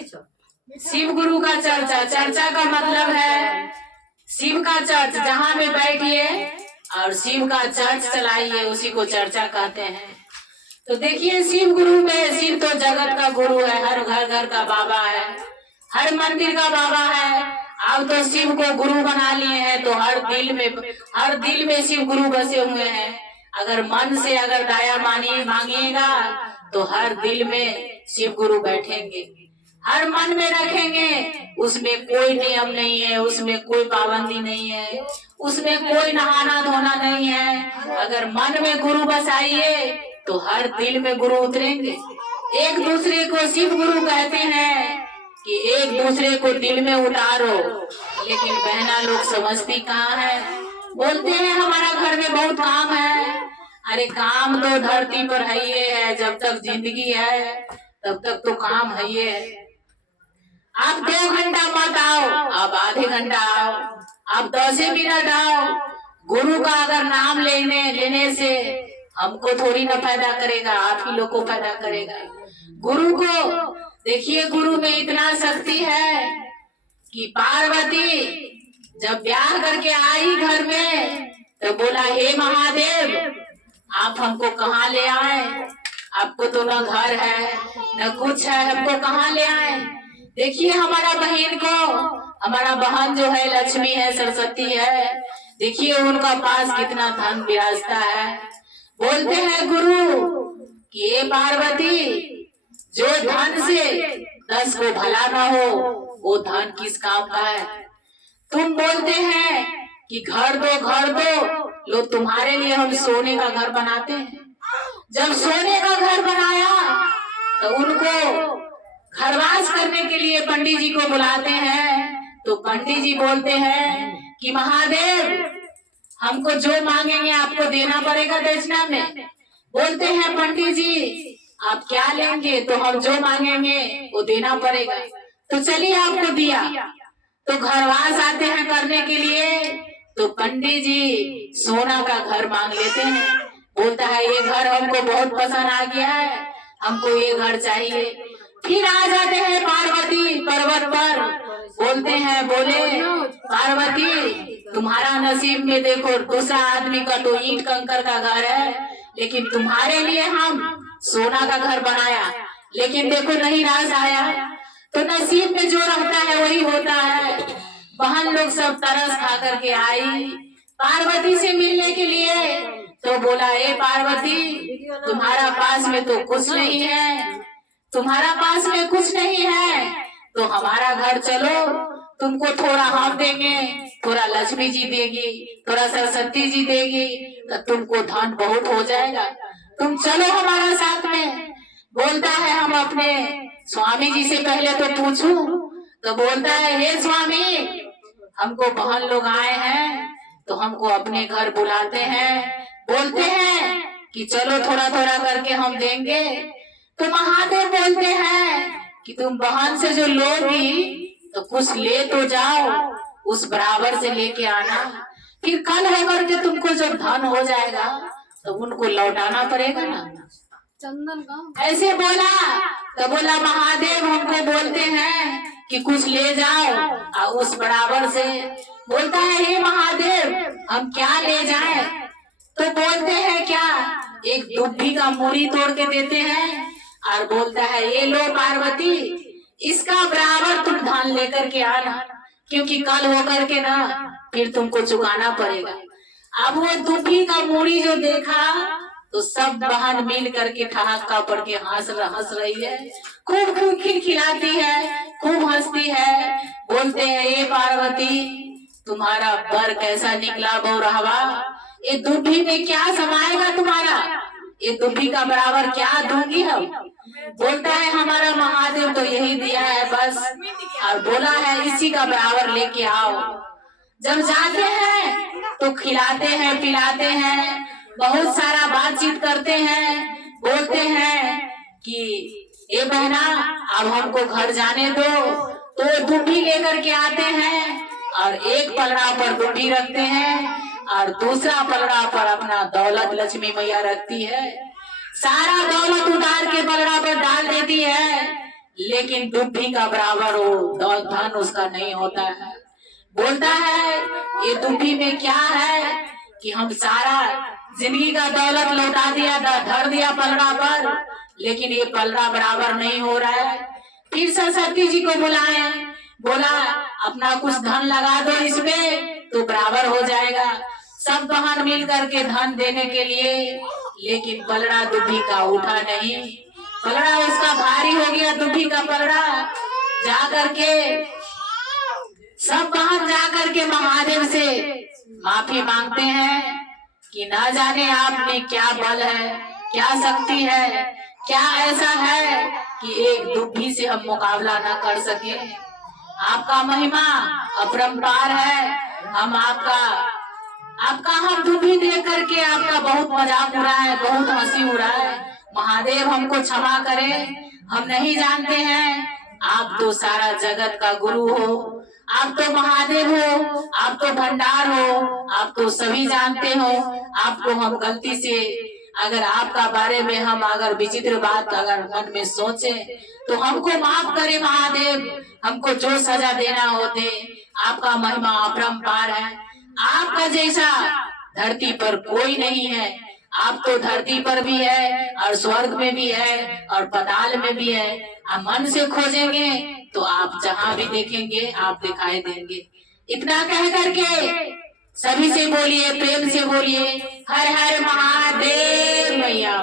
शिव गुरु का चर्चा, चर्चा का मतलब है शिव का चर्च, जहाँ में बैठिए और शिव का चर्च चलाइए, उसी को चर्चा कहते हैं। तो देखिए शिव गुरु में, शिव तो जगत का गुरु है, हर घर घर का बाबा है, हर मंदिर का बाबा है। अब तो शिव को गुरु बना लिए हैं, तो हर दिल में शिव गुरु बसे हुए हैं। अगर मन से अगर दया मांगिएगा तो हर दिल में शिव गुरु बैठेंगे, हर मन में रखेंगे। उसमें कोई नियम नहीं है, उसमें कोई पाबंदी नहीं है, उसमें कोई नहाना धोना नहीं है। अगर मन में गुरु बसाइए तो हर दिल में गुरु उतरेंगे। एक दूसरे को शिव गुरु कहते हैं कि एक दूसरे को दिल में उतारो, लेकिन बहना लोग समझती कहाँ है। बोलते हैं हमारा घर में बहुत काम है। अरे काम तो धरती पर है ही है, जब तक जिंदगी है तब तक तो काम है ही है। आप 2 घंटा मत आओ, आप आधे घंटा आओ, आप 10 मिनट आओ। गुरु का अगर नाम लेने से हमको थोड़ी ना फायदा करेगा, आप ही लोग को फायदा करेगा। गुरु को देखिए, गुरु में इतना शक्ति है कि पार्वती जब ब्याह करके आई घर में तो बोला, हे महादेव आप हमको कहाँ ले आए, आपको तो न घर है न कुछ है, हमको कहाँ ले आए। देखिए हमारा बहन को, हमारा बहन जो है लक्ष्मी है, सरस्वती है, देखिए उनका पास कितना धन विराजता है। बोलते हैं गुरु कि ये पार्वती, जो धन से 10 को भला ना हो वो धन किस काम का है। तुम बोलते हैं कि घर दो, लो तुम्हारे लिए हम सोने का घर बनाते हैं। जब सोने का घर बनाया तो उनको घरवास करने के लिए पंडित जी को बुलाते हैं। तो पंडित जी बोलते हैं कि महादेव हमको जो मांगेंगे आपको देना पड़ेगा दक्षिणा में। बोलते हैं पंडित जी आप क्या लेंगे, तो हम जो मांगेंगे वो देना पड़ेगा। तो चलिए आपको दिया। तो घरवास आते हैं करने के लिए, तो पंडित जी सोना का घर मांग लेते हैं। बोलता है ये घर हमको बहुत पसंद आ गया है, हमको ये घर चाहिए। फिर आ जाते हैं पार्वती पर्वत पर। बोलते हैं, बोले पार्वती तुम्हारा नसीब में देखो दूसरा आदमी का तो ईंट कंकर का घर है, लेकिन तुम्हारे लिए हम सोना का घर बनाया, लेकिन देखो नहीं रास आया। तो नसीब में जो रहता है वही होता है। बहन लोग सब तरस खा करके आई पार्वती से मिलने के लिए। तो बोला, ए पार्वती तुम्हारा पास में तो कुछ नहीं है, तुम्हारा पास में कुछ नहीं है, तो हमारा घर चलो, तुमको थोड़ा हम देंगे, थोड़ा लक्ष्मी जी देगी, थोड़ा सरस्वती जी देगी, तो तुमको धन बहुत हो जाएगा, तुम चलो हमारा साथ में। बोलता है हम अपने स्वामी जी से पहले तो पूछूं। तो बोलता है, हे स्वामी हमको बहन लोग आए हैं तो हमको अपने घर बुलाते हैं, बोलते हैं कि चलो थोड़ा थोड़ा करके हम देंगे। तो महादेव बोलते हैं कि तुम बहन से जो लोगी तो कुछ ले तो जाओ, उस बराबर से लेके आना, फिर कल होकर के तुमको जब धन हो जाएगा तो उनको लौटाना पड़ेगा ना। चंदन का ऐसे बोला। तो बोला महादेव हमको बोलते हैं कि कुछ ले जाओ और उस बराबर से। बोलता है, हे महादेव हम क्या ले जाएं? तो बोलते हैं क्या, एक दुब्बी का मूरी तोड़ के देते हैं और बोलता है, ये लो पार्वती इसका बराबर तुम धान लेकर के आना, क्योंकि कल होकर के ना फिर तुमको चुकाना पड़ेगा। अब वो दुब्बी का मूरी जो देखा तो सब बहन मिल करके ठहाका पड़ के हंस रही है, खूब खूब खिलखिलाती है, खूब हंसती है। बोलते हैं, ये पार्वती तुम्हारा बर कैसा निकला बौरहवा, ये दुब्बी में क्या समाएगा तुम्हारा, ये दुब्बी का बराबर क्या दूंगी हम। बोलता है, हमारा महादेव तो यही दिया है बस, और बोला है इसी का बराबर लेके आओ। जब जाते हैं तो खिलाते हैं पिलाते हैं, बहुत सारा बातचीत करते हैं। बोलते हैं कि ए बहना अब हमको घर जाने दो। तो दुब्बी लेकर के आते हैं और एक पलड़ा पर दुब्बी रखते हैं और दूसरा पलड़ा पर अपना दौलत लक्ष्मी मैया रखती है। सारा दौलत उतार के पलड़ा पर डाल देती है। लेकिन दुब्बी का बराबर हो धन उसका नहीं होता है। बोलता है ये दुब्बी में क्या है कि हम सारा जिंदगी का दौलत लौटा दिया, धर दिया पलड़ा पर, लेकिन ये पलड़ा बराबर नहीं हो रहा है। फिर सरस्वती जी को बुलाए, बोला अपना कुछ धन लगा दो इसमें तो बराबर हो जाएगा। सब बहन मिल करके धन देने के लिए, लेकिन पलड़ा दुब्बी का उठा नहीं। पलड़ा उसका भारी हो गया, दुब्बी का पलड़ा। जा करके सब बहन जा करके महादेव से माफी मांगते हैं कि ना जाने आप में क्या बल है, क्या शक्ति है, क्या ऐसा है कि एक दुब्बी से हम मुकाबला ना कर सके। आपका महिमा अपरंपार है। हम हम दुब्बी देख करके आपका बहुत मजाक उड़ा है, बहुत हंसी उड़ा है। महादेव हमको क्षमा करें, हम नहीं जानते हैं। आप तो सारा जगत का गुरु हो, आप तो महादेव हो, आप तो भंडार हो, आप तो सभी जानते हो। आपको हम गलती से अगर आपका बारे में हम अगर विचित्र बात अगर मन में सोचे तो हमको माफ करे महादेव। हमको जो सजा देना हो दे। आपका महिमा अपरंपार है। आपका जैसा धरती पर कोई नहीं है। आप तो धरती पर भी है और स्वर्ग में भी है और पाताल में भी है। आप मन से खोजेंगे तो आप जहाँ भी देखेंगे आप दिखाई देंगे। इतना कह करके सभी से बोलिए, प्रेम से बोलिए, हर हर महादेव मैया।